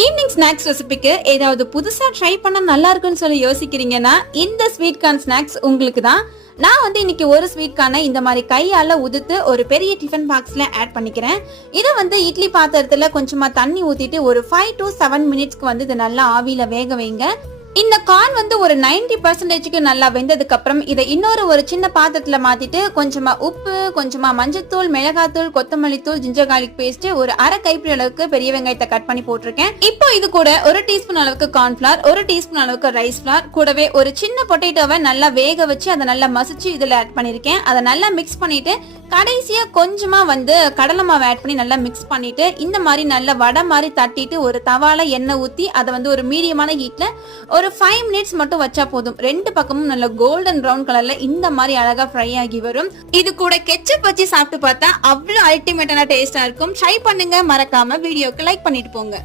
Evening snacks ரெசிபிக்கு ஏதாவது புதுசா ட்ரை பண்ண நல்லா இருக்குன்னு சொல்லி யோசிக்கிறீங்கன்னா இந்த ஸ்வீட் கார்ன் ஸ்நாக்ஸ் உங்களுக்கு தான். நான் இன்னைக்கு ஒரு ஸ்வீட் கார்னை இந்த மாதிரி கையால உதுத்து ஒரு பெரிய டிஃபன் பாக்ஸ்ல ஆட் பண்ணிக்கிறேன். இதை இட்லி பாத்திரத்துல கொஞ்சமா தண்ணி ஊத்திட்டு ஒரு 5 to 7 மினிட்ஸ்க்கு இது நல்லா ஆவியில வேக வைங்க. இந்த கார்ன் ஒரு 90% நல்லா வெந்ததுக்கு அப்புறம் இதை ஒரு சின்ன பாத்திரத்துல மாத்திட்டு கொஞ்சமா உப்பு, கொஞ்சமா மஞ்சத்தூள், மிளகாத்தூள், கொத்தமல்லி தூள், ஜிஞ்சர் கார்லிக் பேஸ்ட், ஒரு அரை கைப்பிடி அளவுக்கு பெரிய வெங்காயத்தை கட் பண்ணி போட்டிருக்கேன். இப்போ இது கூட ஒரு டீஸ்பூன் அளவுக்கு கார்ன்ஃபிளவர், ஒரு டீஸ்பூன் அளவுக்கு ரைஸ் ஃபிளவர், கூடவே ஒரு சின்ன பொட்டேட்டோவை நல்லா வேக வச்சு அதை நல்லா மசிச்சு இதுல ஆட் பண்ணிருக்கேன். அதை நல்லா மிக்ஸ் பண்ணிட்டு கடைசியா கொஞ்சமா கடலை மாவு ஆட் பண்ணி நல்லா மிக்ஸ் பண்ணிட்டு இந்த மாதிரி நல்லா வடை மாதிரி தட்டிட்டு ஒரு தவால எண்ணெய் ஊத்தி அதை ஒரு மீடியமான ஹீட்ல ஒரு 5 மினிட்ஸ் மட்டும் வச்சா போதும். ரெண்டு பக்கமும் நல்ல கோல்டன் பிரவுன் கலர்ல இந்த மாதிரி அழகா ஃப்ரை ஆகி வரும். இது கூட கெச்சப் வச்சு சாப்பிட்டு பார்த்தா அவ்வளவு அல்டிமேட்டான டேஸ்டா இருக்கும். ட்ரை பண்ணுங்க, மறக்காம வீடியோக்கு லைக் பண்ணிட்டு போங்க.